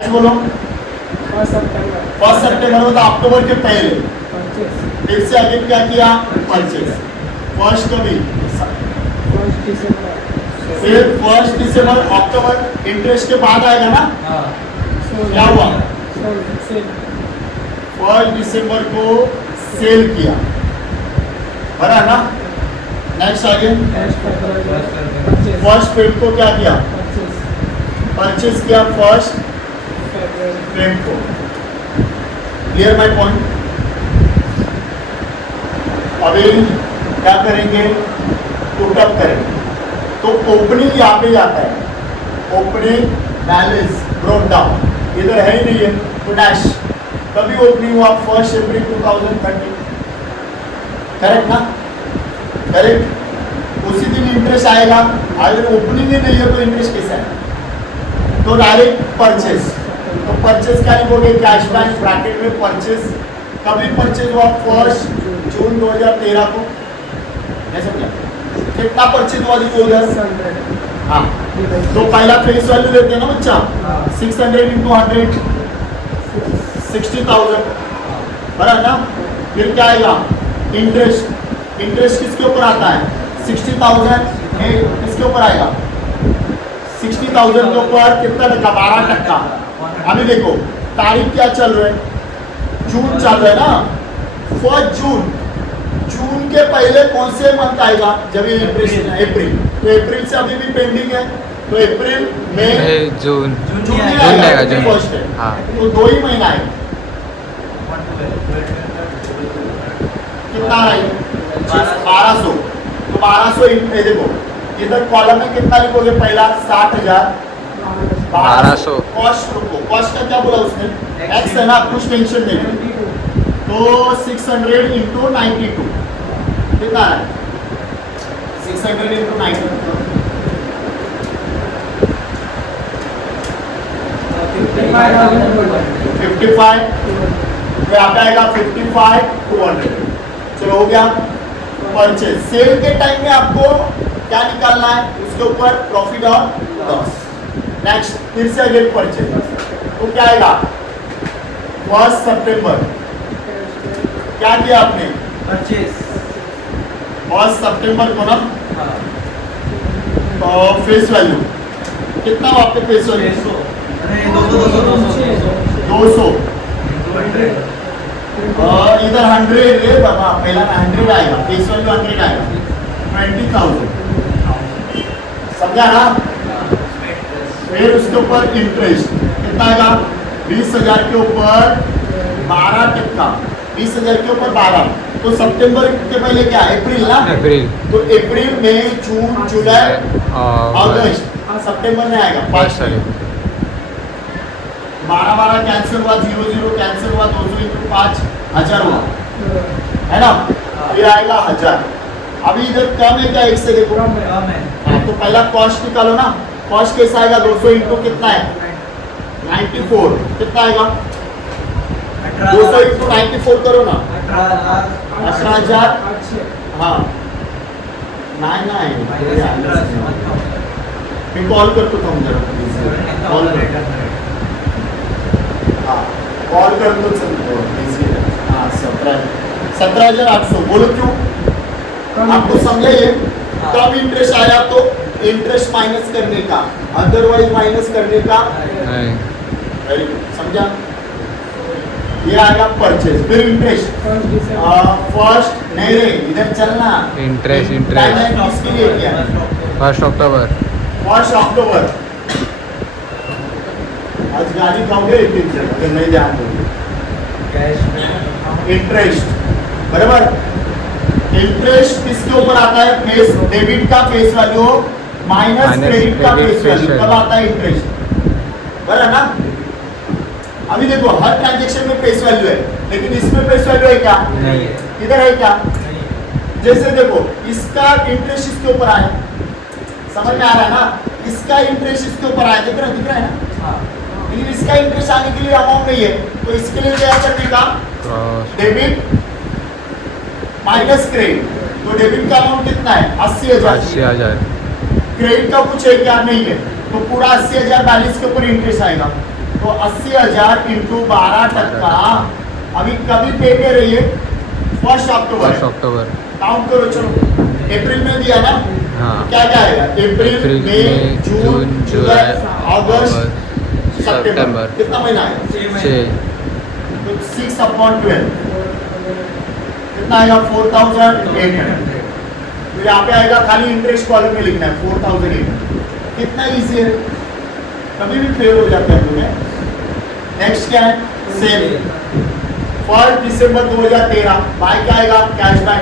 बोलो 1 सितंबर होता अक्टूबर के पहले। फिर से आगे क्या किया? परचेज। फर्स्ट कभी? फिर 1 दिसंबर अक्टूबर इंटरेस्ट के बाद आएगा ना? क्या हुआ? 1 दिसंबर को सेल किया, बराबर ना? नेक्स्ट आगे 1 फेब को क्या किया? परचेज किया 1 फेब को। Clear my point? अभी क्या करेंगे? पुटअप करेंगे। तो ओपनिंग यहाँ पे जाता है, ओपनिंग बैलेंस ब्रोक डाउन इधर है ही नहीं है, तो डैश। कभी ओपनिंग हुआ? 1 अप्रैल 2013। करेक्ट ना? करेक्ट। उसी दिन इंटरेस्ट आएगा। अगर ओपनिंग ही नहीं है तो इंटरेस्ट कैसे आएगा? तो डायरेक्ट परचेज। तो परचेज क्या लिखोगे? कैश बैंक ब्रैकेट में परचेज। कभी परचेज हुआ? 1 जून 2013 को। नहीं समझा? कितना परचेज हुआ देखो उधर? हाँ, तो पहला फेस वैल्यू लेते हैं ना बच्चा, 600 इंटू 100 60,000, बराबर ना? फिर क्या आएगा? इंटरेस्ट। इंटरेस्ट किसके ऊपर आता है? 60,000 किसके ऊपर आएगा? 60,000 के ऊपर कितना टका? 12%। अभी देखो तारीख क्या चल रहा है? जून चल रहा है ना? 1 जून। जून के पहले कौन से मंथ आएगा? जब ये इंटरेस्ट अप्रैल। तो अप्रैल से अभी भी पेंडिंग है, तो अप्रैल मई जून जून नहीं आएगा, आएगा, जून। फर्स्ट है। हाँ। तो 2 ही महीना है। कितना है? 1200। तो 1200 देखो इधर कॉलम में कितना लिखोगे? पहला 60,000 1200। कॉस्ट रुको, कॉस्ट का क्या बोला उसने? एक्स है ना, कुछ टेंशन नहीं। तो 600 इंटू 92 कितना है? 600 इंटू 92 55। यहाँ पे आएगा 55,200। चलो हो गया परचेज। सेल के टाइम में आपको क्या निकालना है? उसके ऊपर प्रॉफिट और लॉस। नेक्स्ट फिर से अगेन परचेज। तो क्या आएगा? 1 सितंबर क्या किया आपने? परचेज 1 सितंबर को ना? तो फेस वैल्यू कितना हुआ आपके? Face value 200। इधर 100 है बाबा, पहला 100 आएगा, फेस वैल्यू 100 आएगा, 20,000। समझा ना? फिर उसके ऊपर इंटरेस्ट कितना आएगा? 20,000 के ऊपर 12%। 20,000 के ऊपर 12। तो सितंबर के पहले क्या? अप्रैल ना? अप्रैल। तो अप्रैल मई जून जुलाई अगस्त, सितंबर में आएगा 5 तारीख। 12 कैंसिल हुआ, 0 कैंसिल हुआ, 200 इंटू 5 1000 हुआ, है ना? ये आएगा 1000। अभी इधर कम है क्या? 1 से देखो। हाँ, तो पहला कॉस्ट निकालो ना। कॉस्ट कैसा आएगा? 200 इंटू कितना है? 94। कितना आएगा? 200 इंटू 94 करो ना, 18,000। हाँ, नहीं मैं कॉल करतो थांब जरा, कॉल कर। हाँ, कॉल करतो चल। हाँ, 17,800। बोलो क्यों? आपको समझा ये? कम इंटरेस्ट आया तो इंटरेस्ट माइनस करने का, अदरवाइज माइनस करने का। वेरी गुड, समझा? ये आएगा परचेज। फिर इंटरेस्ट फर्स्ट नहीं रे, इधर चलना। इंटरेस्ट किसके लिए किया? 1 अक्टूबर। 1 अक्टूबर। आज गाड़ी खाओगे एक दिन से, अगर नहीं ध्यान दोगे। इंटरेस्ट बराबर। इंटरेस्ट किसके ऊपर आता है? फेस डेबिट का फेस वैल्यू माइनस क्रेडिट का फेस वैल्यू। कब आता है इंटरेस्ट? बराबर ना? अभी देखो हर ट्रांजैक्शन में फेस वैल्यू है, लेकिन इसमें फेस वैल्यू है क्या? नहीं। इधर है क्या? जैसे देखो इसका इंटरेस्ट इसके ऊपर आया, समझ में आ रहा है ना? इसका इंटरेस्ट इसके ऊपर आया, दिख रहा है ना? लेकिन इसका इंटरेस्ट आने के लिए अमाउंट नहीं है, तो इसके लिए क्या करने का? Debit minus credit. तो डेबिट का अमाउंट कितना है? 80,000। क्रेडिट का कुछ है क्या? नहीं है। तो पूरा 80,000 बैलेंस के ऊपर इंटरेस्ट आएगा। तो 80,000 इंटू 12%। अभी कभी पे कर रही है? 1 अक्टूबर। 1 अक्टूबर। काउंट करो चलो। अप्रैल में दिया ना? हाँ। क्या क्या आएगा? अप्रैल, मई, जून, जुलाई, अगस्त, सितंबर। कितना महीना है? 6। तो 6/12 कितना आएगा? 4,800। तो यहाँ पे आएगा, खाली इंटरेस्ट कॉलम में लिखना है 4,800। कितना इजी है, कभी भी फेल हो जाते हैं हम लोग। नेक्स्ट क्या है? सेल 1 दिसंबर 2013। बाय क्या आएगा? कैश बाय,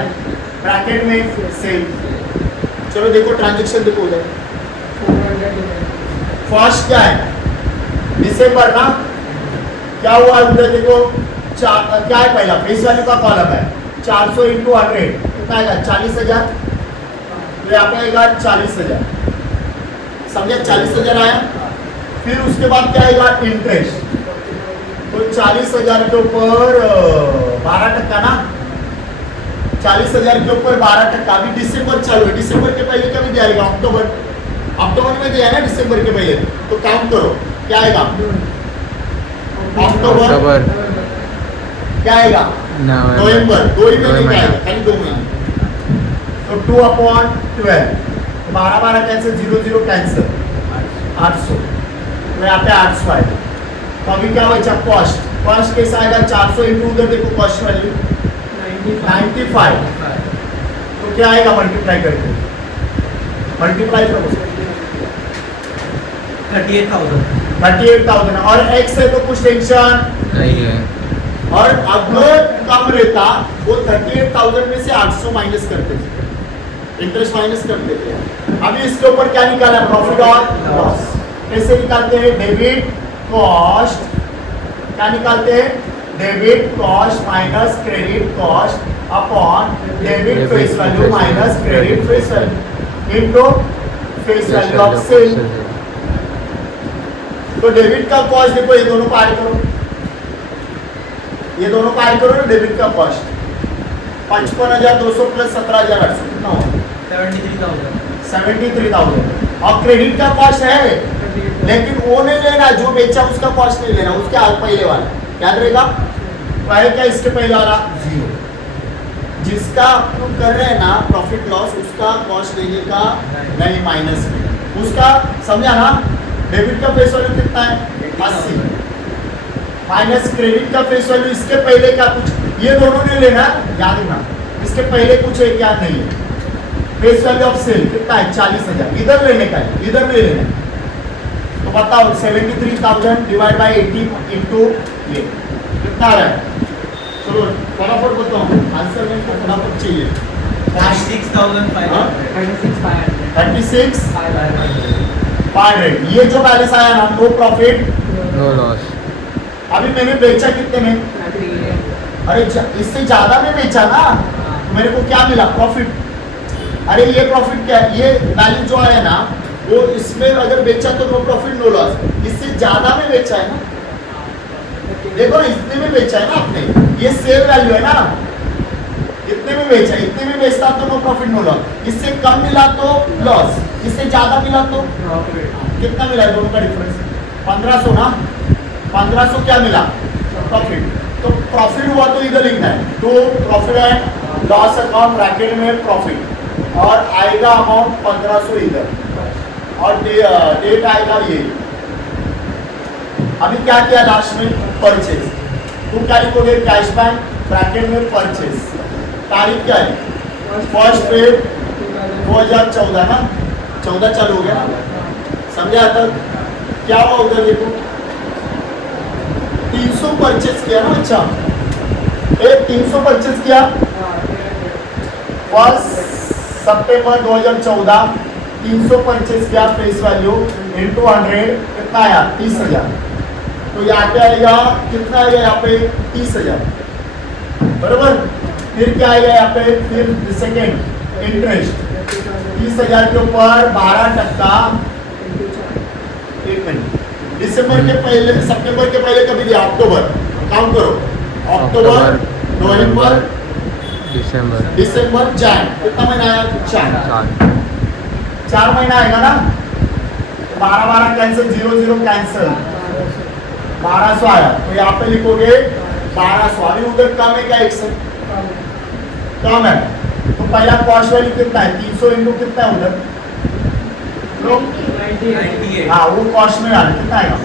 ब्रैकेट में सेल। चलो देखो ट्रांजेक्शन देखो उधर। फर्स्ट क्या है? दिसंबर ना? क्या हुआ उधर देखो, क्या है? पहला फेस वैल्यू का कॉलम है 400 इंटू 100 कितना आएगा? 40,000। तो यहाँ पे आएगा 40,000, समझे? 40,000 आया। फिर उसके बाद क्या आएगा? इंटरेस्ट। तो 40,000 के ऊपर 12% ना? 40,000 के ऊपर 12%। अभी दिसंबर चालू है, दिसंबर के पहले कभी दिया? अक्टूबर। अक्टूबर में दिया ना दिसंबर के पहले, तो काउंट करो क्या आएगा? अक्टूबर। क्या आएगा? नवंबर। 2 ही महीने क्या आएगा? खाली 2 महीने। तो 2/12, 12 कैंसिल, 0 कैंसिल, 800। तो यहाँ पे 800 आएगा। तो अभी क्या बचा? कॉस्ट। कॉस्ट कैसा आएगा? 400 इंटू उधर देखो कॉस्ट वैल्यू 95। तो क्या आएगा? मल्टीप्लाई करके, मल्टीप्लाई करो 38,000। और एक्स है तो कुछ टेंशन नहीं है। और अगर कम रहता वो 38,000 में से 800 माइनस करते थे, इंटरेस्ट माइनस करते थे। अभी इसके ऊपर क्या निकाला? प्रॉफिट और लॉस। कैसे निकालते हैं? Debit cost. क्या निकालते हैं? Debit cost minus credit cost upon debit face value minus credit face value into face value of sale. तो डेबिट का कॉस्ट देखो, ये दोनों को ऐड करो, ये दोनों को ऐड करो ना। डेबिट का कॉस्ट 55,200 प्लस 17,800 कितना होगा? 73,000। और क्रेडिट का कॉस्ट है, लेकिन वो नहीं लेना जो बेचा उसका कॉस्ट नहीं लेना, उसके पहले वाला याद रहेगा। पहले क्या? इसके पहले वाला 0। जिसका आप लोग कर रहे हैं ना प्रॉफिट लॉस, उसका कॉस्ट लेने का नहीं, माइनस में उसका, समझा ना? डेबिट का फेस वैल्यू कितना है? 80 माइनस क्रेडिट का फेस वैल्यू इसके पहले का कुछ, ये दोनों ने लेना याद रखना। इसके पहले कुछ है क्या? नहीं है। फेस वैल्यू ऑफ सेल कितना है? 40,000। इधर लेने का है, इधर नहीं लेना। तो बताओ 73,000 डिवाइड बाई 80 इंटू ये कितना आ रहा है? चलो फटाफट बताओ, आंसर में फटाफट चाहिए। 36,500। ये जो बैलेंस आया ना, नो प्रॉफिट नो लॉस। अभी मैंने बेचा कितने में? अरे इससे ज्यादा में बेचा ना, मेरे को क्या मिला? प्रॉफिट। अरे ये प्रॉफिट क्या है? ये बैलेंस जो आया ना, वो इसमें अगर बेचा तो नो प्रॉफिट नो लॉस। इससे ज्यादा में बेचा है ना, देखो इतने में बेचा है ना आपने, ये सेल वैल्यू है ना, इतने में बेचा, इतने में बेचता तो नो प्रॉफिट नो लॉस। इससे कम मिला तो लॉस, इससे ज्यादा मिला तो प्रॉफिट। कितना मिला दोनों का डिफरेंस? 1500 ना? 1500 क्या मिला? प्रॉफिट। तो प्रॉफिट हुआ तो इधर लिखना है, तो प्रॉफिट है लॉस अकाउंट ब्रैकेट में प्रॉफिट, और आएगा अमाउंट 1500 इधर, और डेट आएगा ये। अभी क्या किया लास्ट में? परचेज। तुम क्या लिखोगे? कैश बैंक ब्रैकेट में परचेज। तारीख क्या है? 1 फेब 2014 ना? 14 चालू हो गया ना? समझा तक? क्या हुआ उधर देखो, 300 परचेज किया ना बच्चा, 300 परचेज किया 1 सितंबर 2014, 300 परचेज किया फेस वैल्यू इंटू 100 कितना आया? 30,000। तो यहाँ पे आएगा कितना आएगा? यहाँ पे 30,000 बराबर। फिर क्या आएगा यहाँ पे? फिर सेकेंड इंटरेस्ट 30,000 के ऊपर 12%। एक मिनट, दिसंबर के पहले, सितंबर के पहले कभी दिया? अक्टूबर। काउंट करो, अक्टूबर, नवंबर, दिसंबर, जैन। कितना महीना आया? 4 महीना आएगा ना? 12 कैंसिल, 0 कैंसिल, 1200 आया, तो यहाँ पे लिखोगे 1200। अभी उधर कम है क्या, 1 से कम है, तो पहला कॉस्ट वैल्यू कितना है, 300 इंटू कितना है उधर, हाँ वो कॉस्ट में आना कितना आएगा,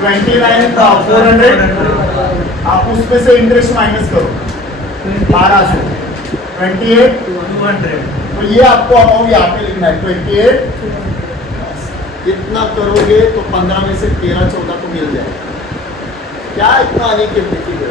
29,400। आप उसमें से इंटरेस्ट माइनस करो, 1200, 28,200। तो ये आपको अमाउंट यहाँ पे लिखना है 28। इतना करोगे तो 15 में से 13-14 को मिल जाएगा। क्या इतना अनिकेत देखिए,